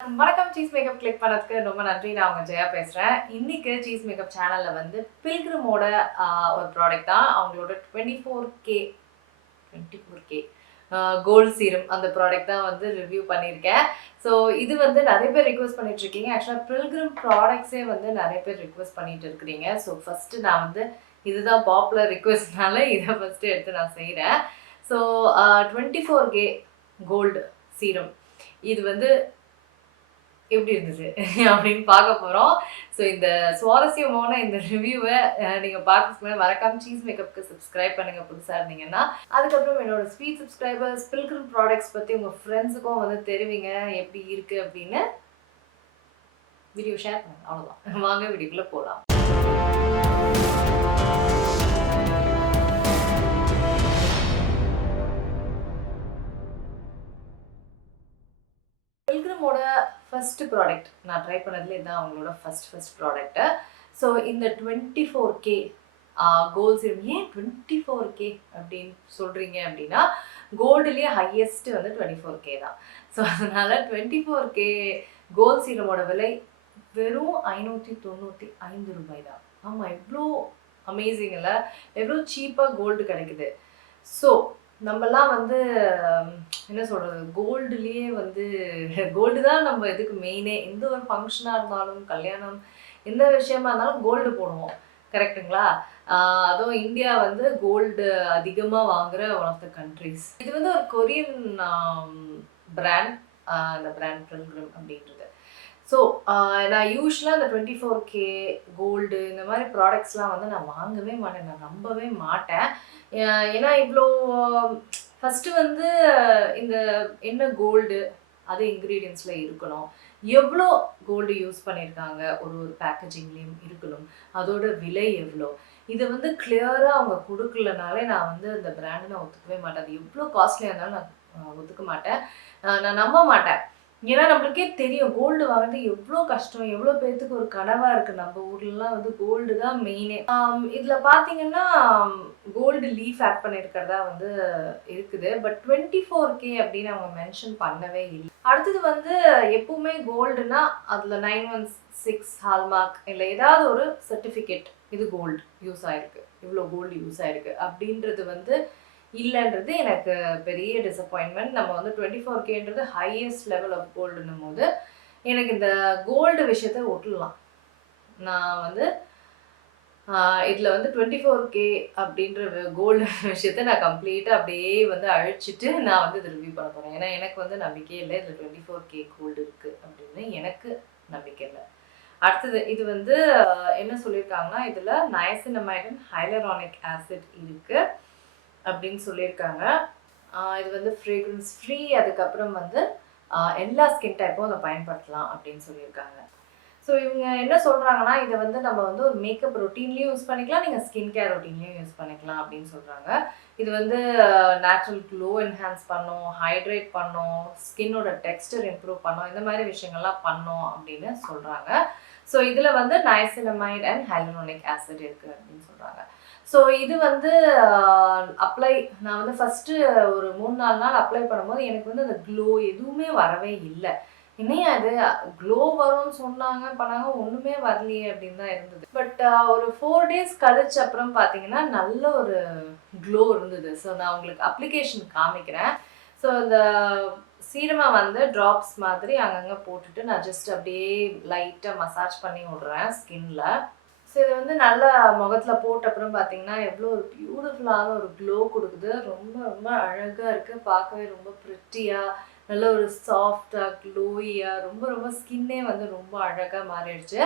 வணக்கம் cheese makeup click பண்ணதுக்கு ரொம்ப நன்றி. நான் உங்க ஜெயா பேசுறேன். இன்னைக்கு சீஸ் மேக்கப் சேனல்ல வந்து பில்கிரிமோட ஒரு ப்ராடக்ட் தான். அவங்களோட 24K கோல்ட் சீரம் அந்த ப்ராடக்ட் தான் வந்து ரிவ்யூ பண்ணியிருக்கேன். ஸோ இது வந்து நிறைய பேர் ரிக்வெஸ்ட் பண்ணிட்டு இருக்கீங்க. ஆக்சுவலாக பில்கிரிம் ப்ராடக்ட்ஸே வந்து நிறைய பேர் ரிக்வெஸ்ட் பண்ணிட்டு இருக்கிறீங்க. ஸோ ஃபர்ஸ்ட் நான் வந்து இதுதான் பாப்புலர் ரிக்வெஸ்ட்னால இதை ஃபர்ஸ்ட் எடுத்து நான் செய்கிறேன். ஸோ 24K கோல்டு சீரம் இது வந்து எப்படி இருந்தது அப்படின்னு பார்க்க போகிறோம். ஸோ இந்த சுவாரஸ்யமான இந்த ரிவ்யூவை நீங்கள் பார்க்கறதுக்கு மறக்காம சீஸ் மேக்கப்க்கு சப்ஸ்கிரைப் பண்ணுங்கள் புதுசாக இருந்தீங்கன்னா. அதுக்கப்புறம் என்னோட ஸ்வீட் சப்ஸ்கிரைபர்ஸ் பில்கிரிம் ப்ராடக்ட்ஸ் பற்றி உங்கள் ஃப்ரெண்ட்ஸுக்கும் வந்து தெரிவிங்க எப்படி இருக்குது அப்படின்னு. வீடியோ ஷேர் பண்ணுங்க, அவ்வளோதான். வாங்க வீடியோக்குள்ளே போகலாம். பில்கிரிமோட ஃபர்ஸ்ட் ப்ராடக்ட் நான் ட்ரை பண்ணதுல இதுதான் அவங்களோட ஃபர்ஸ்ட் ப்ராடக்ட்டு. ஸோ இந்த 24K கோல்ட் சீரம் ஏன் 24K அப்படின்னு சொல்கிறீங்க அப்படின்னா, கோல்டுலேயே ஹையஸ்ட்டு வந்து 24K தான். ஸோ அதனால் 24K கோல்ட் சீரமோட விலை வெறும் ₹595 தான். ஆமாம், எவ்வளோ அமேசிங் இல்லை? எவ்வளோ சீப்பாக கோல்டு கிடைக்குது. ஸோ நம்மலாம் வந்து என்ன சொல்கிறது, கோல்டுலேயே வந்து கோல்டு தான் நம்ம இதுக்கு மெயினே. எந்த ஒரு ஃபங்க்ஷனாக இருந்தாலும், கல்யாணம் எந்த விஷயமா இருந்தாலும் கோல்டு போடுவோம், கரெக்டுங்களா? அதுவும் இந்தியா வந்து கோல்டு அதிகமாக வாங்குகிற ஒன் ஆஃப் த கண்ட்ரிஸ். இது வந்து ஒரு கொரியன் பிராண்ட், அந்த பிராண்ட் பில்கிரிம் அப்படின்றது. ஸோ நான் யூஸ்வலாக இந்த 24K கோல்டு இந்த மாதிரி ப்ராடக்ட்ஸ்லாம் வந்து நான் வாங்கவே மாட்டேன், நான் நம்பவே மாட்டேன். ஏன்னா இவ்வளோ ஃபஸ்ட்டு வந்து இந்த என்ன கோல்டு அது இன்க்ரீடியன்ஸில் இருக்கணும், எவ்வளோ கோல்டு யூஸ் பண்ணியிருக்காங்க ஒரு பேக்கேஜிங்லேயும் இருக்கணும், அதோட விலை எவ்வளோ, இதை வந்து கிளியராக அவங்க கொடுக்கலனாலே நான் வந்து இந்த பிராண்டை நான் ஒத்துக்கவே மாட்டேன். அது எவ்வளோ காஸ்ட்லியாக இருந்தாலும் நான் ஒத்துக்க மாட்டேன், நான் நம்ப மாட்டேன். ஏன்னா நம்மளுக்கே தெரியும் கோல்டு வாங்குறது எவ்வளோ கஷ்டம், எவ்வளோ பேர்த்துக்கு ஒரு கனவாக இருக்குது. நம்ம ஊர்லலாம் வந்து கோல்டு தான் மெயினே. இதில் பார்த்தீங்கன்னா கோல்டு லீஃப் ஆட் பண்ணியிருக்கிறதா வந்து இருக்குது. பட் 24K அப்படின்னு அவங்க மென்ஷன் பண்ணவே இல்லை. அடுத்தது வந்து எப்பவுமே கோல்டுனா அதில் 916 ஹால்மார்க் இல்லை ஏதாவது ஒரு சர்டிஃபிகேட், இது கோல்டு யூஸ் ஆயிருக்கு, இவ்வளோ கோல்டு யூஸ் ஆயிருக்கு அப்படின்றது வந்து இல்லைன்றது எனக்கு பெரிய டிசப்பாயின்மெண்ட். நம்ம வந்து 24Kன்றது ஹையஸ்ட் லெவல் ஆஃப் கோல்டுன்னும் போது எனக்கு இந்த கோல்டு விஷயத்த ஒட்டலாம். நான் வந்து இதில் வந்து 24K அப்படின்ற கோல்டு விஷயத்த நான் கம்ப்ளீட்டாக அப்படியே வந்து அழிச்சிட்டு நான் வந்து இது ரிவ்யூ பண்ண போகிறேன். ஏன்னா எனக்கு வந்து நம்பிக்கையே இல்லை இதில் 24K கோல்டு இருக்குது அப்படின்னு, எனக்கு நம்பிக்கை இல்லை. அடுத்தது இது வந்து என்ன சொல்லியிருக்காங்கன்னா, இதில் நயசினமைட் அண்ட் ஹைலரானிக் ஆசிட் இருக்குது அப்படின்னு சொல்லியிருக்காங்க. இது வந்து ஃப்ரேக்ரன்ஸ் ஃப்ரீ, அதுக்கப்புறம் வந்து எல்லா ஸ்கின் டைப்பும் அதை பயன்படுத்தலாம் அப்படின்னு சொல்லியிருக்காங்க. ஸோ இவங்க என்ன சொல்கிறாங்கன்னா, இதை வந்து நம்ம வந்து ஒரு மேக்கப் ரொட்டீன்லேயும் யூஸ் பண்ணிக்கலாம், நீங்கள் ஸ்கின் கேர் ரொட்டீன்லேயும் யூஸ் பண்ணிக்கலாம் அப்படின்னு சொல்கிறாங்க. இது வந்து நேச்சுரல் க்ளோ என்ஹான்ஸ் பண்ணும், ஹைட்ரேட் பண்ணும், ஸ்கின்னோட டெக்ஸ்டர் இம்ப்ரூவ் பண்ணும், இந்த மாதிரி விஷயங்கள்லாம் பண்ணும் அப்படின்னு சொல்கிறாங்க. ஸோ இதில் வந்து நயசினமைட் அண்ட் ஹைலரானிக் ஆசிட் இருக்குது அப்படின்னு சொல்கிறாங்க. ஸோ இது வந்து அப்ளை நான் வந்து ஃபஸ்ட்டு ஒரு 3-4 நாள் அப்ளை பண்ணும்போது எனக்கு வந்து அந்த க்ளோ எதுவுமே வரவே இல்லை. என்னையா அது க்ளோ வரும்னு சொன்னாங்க, பண்ணாங்க, ஒன்றுமே வரலையே அப்படின்னு தான் இருந்தது. பட் ஒரு 4 டேஸ் கழிச்சு அப்புறம் பார்த்தீங்கன்னா நல்ல ஒரு க்ளோ இருந்தது. ஸோ நான் உங்களுக்கு அப்ளிகேஷன் காமிக்கிறேன். ஸோ இந்த சீரமை வந்து ட்ராப்ஸ் மாதிரி அங்கங்கே போட்டுட்டு நான் ஜஸ்ட் அப்படியே லைட்டாக மசாஜ் பண்ணி விட்றேன் ஸ்கின்ல. ஸோ இது வந்து நல்லா முகத்தில் போட்ட அப்புறம் பார்த்தீங்கன்னா எவ்வளோ ஒரு பியூட்டிஃபுல்லான ஒரு க்ளோ கொடுக்குது. ரொம்ப ரொம்ப அழகாக இருக்குது, பார்க்கவே ரொம்ப ப்ரிட்டியாக, நல்ல ஒரு சாஃப்டாக க்ளோயியாக, ரொம்ப ரொம்ப ஸ்கின்னே வந்து ரொம்ப அழகாக மாறிடுச்சு.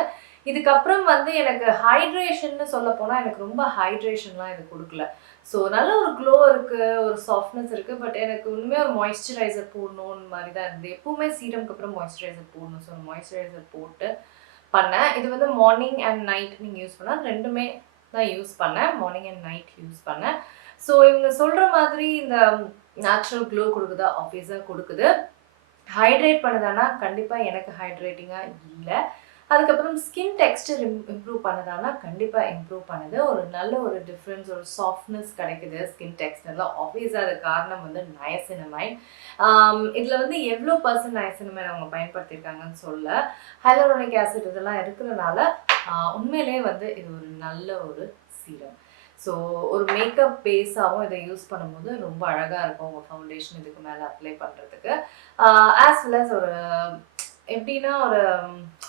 இதுக்கப்புறம் வந்து எனக்கு ஹைட்ரேஷன்னு சொல்ல போனால் எனக்கு ரொம்ப ஹைட்ரேஷன்லாம் இது கொடுக்கல. ஸோ நல்ல ஒரு க்ளோ இருக்குது, ஒரு சாஃப்ட்னஸ் இருக்குது. பட் எனக்கு உண்மையாக ஒரு மாய்ஸ்சரைசர் போடணுன்னு மாதிரி தான் இருந்தது. எப்பவுமே சீரம்க்கு அப்புறம் மாய்ஸ்சரைசர் போடணும். ஸோ மாய்ஸ்சரைசர் போட்டு பண்ணேன். இது வந்து மார்னிங் அண்ட் நைட் நீங்கள் யூஸ் பண்ணால் ரெண்டுமே தான் யூஸ் பண்ணேன், மார்னிங் அண்ட் நைட் யூஸ் பண்ணேன். ஸோ இவங்க சொல்கிற மாதிரி இந்த நேச்சுரல் க்ளோ கொடுக்குதா, ஆப்வியஸாக கொடுக்குது. ஹைட்ரேட் பண்ணுதானா, கண்டிப்பாக எனக்கு ஹைட்ரேட்டிங்காக இல்லை. அதுக்கப்புறம் ஸ்கின் டெக்ஸ்டர் இம்ப்ரூவ் பண்ணுதான்னா கண்டிப்பாக இம்ப்ரூவ் பண்ணுது. ஒரு நல்ல ஒரு டிஃப்ரென்ஸ், ஒரு சாஃப்ட்னஸ் கிடைக்குது ஸ்கின் டெக்ஸ்டரில். ஆப்வியஸாக அது காரணம் வந்து நயசினமைன். இதில் வந்து எவ்வளோ பர்சன்ட் நயசினமைன் அவங்க பயன்படுத்தியிருக்காங்கன்னு சொல்ல, ஹைலூரோனிக் ஆசிட் இதெல்லாம் இருக்கிறதுனால உண்மையிலே வந்து இது ஒரு நல்ல ஒரு சீரம். ஸோ ஒரு மேக்கப் பேஸாகவும் இதை யூஸ் பண்ணும்போது ரொம்ப அழகாக இருக்கும் உங்கள் ஃபவுண்டேஷன் இதுக்கு மேலே அப்ளை பண்ணுறதுக்கு. ஆஸ் வெல் அஸ் ஒரு எப்படின்னா ஒரு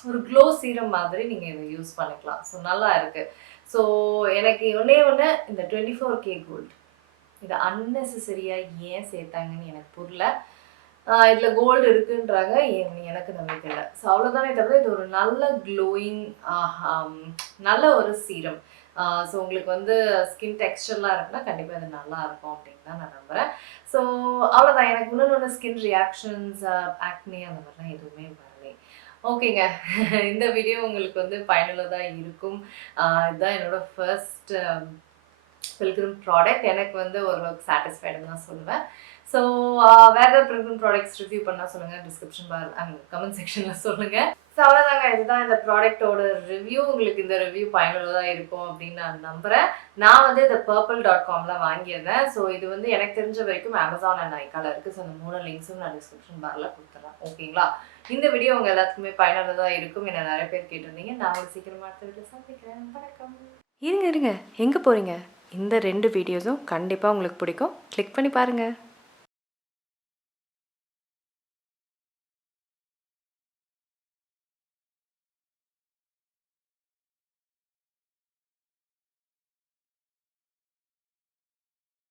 ஒரு க்ளோ சீரம் மாதிரி நீங்கள் இதை யூஸ் பண்ணிக்கலாம். ஸோ நல்லா இருக்குது. ஸோ எனக்கு ஒன்றே ஒன்று, இந்த 24K கோல்டு இதை அன்னெசரியாக ஏன் சேர்த்தாங்கன்னு எனக்கு புரியல. இதில் கோல்டு இருக்குன்றாங்க, எனக்கு நம்பிக்கை இல்லை. ஸோ அவ்வளோதானே தவிர இது ஒரு நல்ல க்ளோயிங் நல்ல ஒரு சீரம். ஸோ உங்களுக்கு வந்து ஸ்கின் டெக்ஸ்டர்லாம் இருக்குன்னா கண்டிப்பாக இது நல்லா இருக்கும் அப்படின்னு தான் நான் நம்புகிறேன். ஸோ அவ்வளோதான். எனக்கு இன்னொன்று ஸ்கின் ரியாக்ஷன்ஸ், ஆக்னி அந்த மாதிரிலாம் எதுவுமே வரலை. ஓகேங்க. இந்த வீடியோ உங்களுக்கு வந்து பயனுள்ளதாக இருக்கும். இதுதான் என்னோட ஃபர்ஸ்ட் பில்கிரிம் ப்ராடக்ட். எனக்கு வந்து ஓரளவுக்கு சாட்டிஸ்ஃபைடுன்னு தான் சொல்லுவேன். ஸோ வேறு ஏதாவது பில்கிரிம் ப்ராடக்ட்ஸ் ரிவ்யூ பண்ணால் சொல்லுங்கள், டிஸ்கிரிப்ஷன் பார் அண்ட் கமெண்ட் செக்ஷனில் சொல்லுங்கள். ஸோ அவ்வளோதாங்க, இதுதான் இந்த ப்ராடக்டோட ரிவ்யூ. உங்களுக்கு இந்த ரிவ்யூ பயனுள்ளதாக இருக்கும் அப்படின்னு நான் நம்புகிறேன். நான் வந்து இந்த purple.comல வாங்கியிருந்தேன். ஸோ இது வந்து எனக்கு தெரிஞ்ச வரைக்கும் அமேசான் அண்ட் நைக்கால இருக்குது. ஸோ அந்த 3 லிங்க்ஸும் நான் டிஸ்கிரிப்ஷன் பாரில் கொடுத்துறேன். ஓகேங்களா? இந்த வீடியோ உங்கள் எல்லாத்துக்குமே பயனுள்ளதாக இருக்கும். என்ன நிறைய பேர் கேட்டிருந்தீங்க. நான் உங்களுக்கு சீக்கிரமாக அடுத்த வீடியோ சந்திக்கிறேன். வணக்கம். இருங்க எங்கே போகிறீங்க? இந்த 2 வீடியோஸும் கண்டிப்பாக உங்களுக்கு பிடிக்கும். கிளிக் பண்ணி பாருங்கள்.